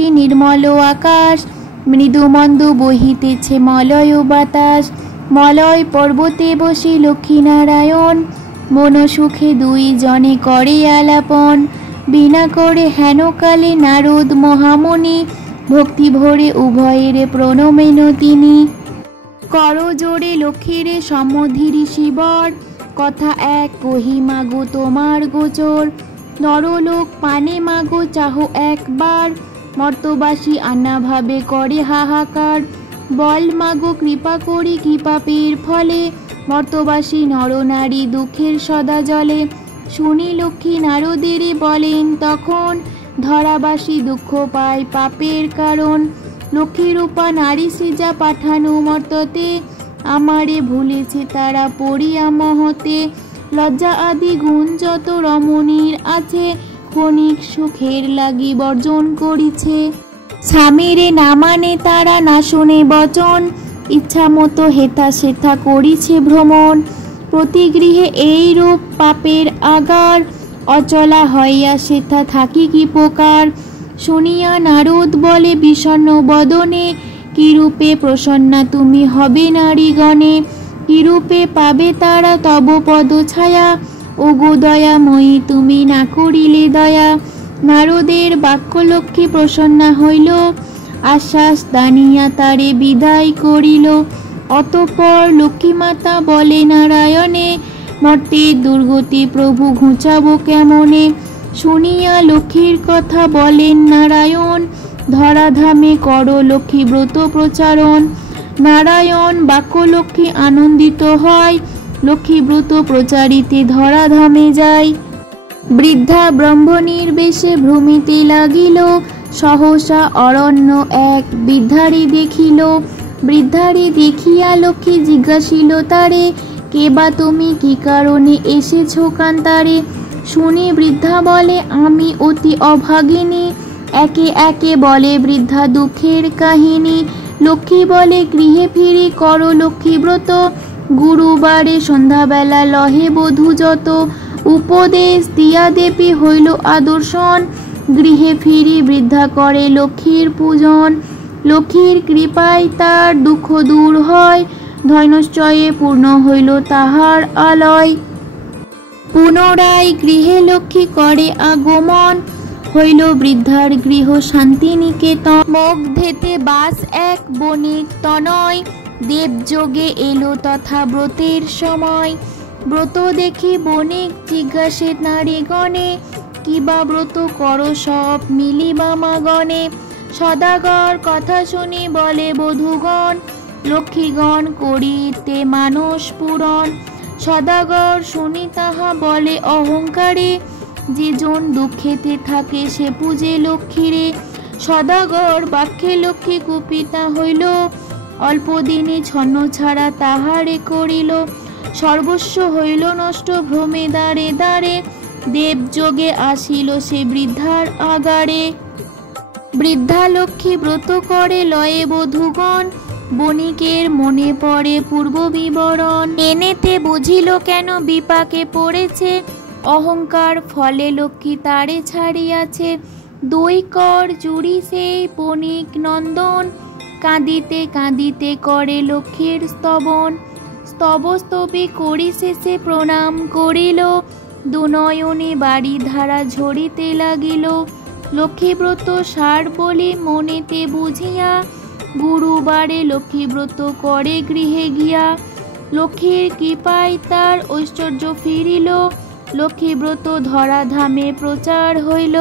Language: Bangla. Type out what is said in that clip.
নিশি নির্মল আকাশ, মৃদু মন্দ বহিতেছে মলয় বাতাস। মলয় পর্বতে বসে লক্ষ্মীনারায়ণ, মন সুখে দুই জনে করে আলাপন। বিনা করে হেনকালে নারদ মহামুনি, ভক্তি ভরে উভয়ের প্রণমেন তিনি। কর জোড়ে লক্ষ্মীরে সমধির শিবর, কথা এক কহি মাগো তোমার গোচর। নরলোক পানে মাগো চাহো একবার, মর্তবাসী আন্নাভাবে করে হাহাকার। বল মাগো কৃপা করি কি পাপের ফলে, মর্তবাসী নরনারী দুঃখের সদা জলে। শুনি লক্ষ্মী নারদেরে বলেন তখন, ধরাবাসী দুঃখ পায় পাপের কারণ। লক্ষ্মীরূপা নারী সৃজা পাঠানো মর্ততে, আমারে ভুলেছে তারা পড়িয়া মহতে। লজ্জা আদি গুণ যত রমণীর আছে, ক্ষণিক সুখের লাগি বর্জন করিছে। স্বামীরে না মানে তারা না শোনে বচন, ইচ্ছা মতো হেথা সেথা করিছে ভ্রমণ। প্রতি গৃহে এই রূপ পাপের আগার, অচলা হইয়া সেথা থাকি কি প্রকার। শুনিয়া নারদ বলে বিষণ্ণ বদনে, কিরূপে প্রসন্না তুমি হবে নারীগণে। কিরূপে পাবে তারা তব পদ ছায়া, ওগো দয়াময়ী তুমি না করিলে দয়া। নারদের বাক্য লক্ষ্মী প্রসন্না হইল, আশ্বাস দানিয়া তারে বিদায় করিল। অতঃপর লক্ষ্মীমাতা বলে নারায়ণে, মর্তের দুর্গতি প্রভু ঘুচাবো কেমনে। শুনিয়া লক্ষ্মীর কথা বলেন নারায়ণ, ধরাধামে করো লক্ষ্মী ব্রত প্রচারণ। নারায়ণ বাক্য লক্ষ্মী আনন্দিত হয়, লক্ষ্মী ব্রত প্রচারিতে ধরাধামে যায়। বৃদ্ধা ব্রহ্মণীর বেশে ভ্রমিতে লাগিল, সহসা অরণ্য এক বৃদ্ধারি দেখিল। বৃদ্ধারি দেখিয়া লক্ষ্মী জিজ্ঞাসিল তারে, কে বা তুমি কি কারণে এসেছ কান্তারে। শুনি বৃদ্ধা বলে আমি অতি অভাগিনী, একে একে বলে বৃদ্ধা দুঃখের কাহিনী। লক্ষ্মী বলে গৃহে ফিরি করো লক্ষ্মী ব্রত, গুরুবারে সন্ধ্যাবেলা লহে বধূ যত। উপদেশ দিয়া দেবী হইল আদর্শন, গৃহে ফিরি বৃদ্ধা করে লক্ষ্মীর পূজন। লক্ষ্মীর কৃপায় তার দুঃখ দূর হয়, ধৈর্যয়ে পূর্ণ হইল তাহার আলয়। পুনরায় গৃহে লক্ষ্মী করে আগমন, হইল বৃদ্ধার গৃহ শান্তিনিকেতন। মগধেতে বাস এক বণিক তনয়, দেবযোগে এলো তথা ব্রতের সময়। ব্রত দেখি বণিক জিজ্ঞাসে নারীগণে, কিবা ব্রত করো সব মিলিবা মাগণে। সদাগর কথা শুনি বলে বধূগণ, লক্ষ্মীগণ করিতে মানস পূরণ। সদাগর শুনি তাহা বলে অহংকারে, যে জন দুঃখেতে থাকে সে পূজে লক্ষ্মীরে। সদাগর বাক্যে লক্ষ্মী কুপিতা হইল, অল্প দিনে ছন্ন ছাড়া তাহারে করিল। সর্বস্ব হইল নষ্ট ভ্রমে দ্বারে দ্বারে, দেবযোগে আসিল সে বৃদ্ধার আগারে। বৃদ্ধা লক্ষ্মী ব্রত করে লয়ে বধূগণ, বণিকের মনে পড়ে পূর্ব বিবরণ। এনেতে বুঝিল কেন বিপাকে পড়েছে, অহংকার ফলে লক্ষ্মী তারে ছাড়িয়াছে। দুই কর চুরি সেই বণিক নন্দন, কাঁদিতে কাঁদিতে করে লক্ষ্মীর স্তবন। স্তবস্তবে করি শেষে প্রণাম করিল, দুনয়নে বাড়ি ধারা ঝরিতে লাগিল। লক্ষ্মীব্রত সার বলে মনেতে বুঝিয়া, গুরুবারে লক্ষ্মীব্রত করে গৃহে গিয়া। লক্ষ্মীর কৃপায় তার ঐশ্বর্য ফিরিল, লক্ষ্মীব্রত ধরাধামে প্রচার হইল।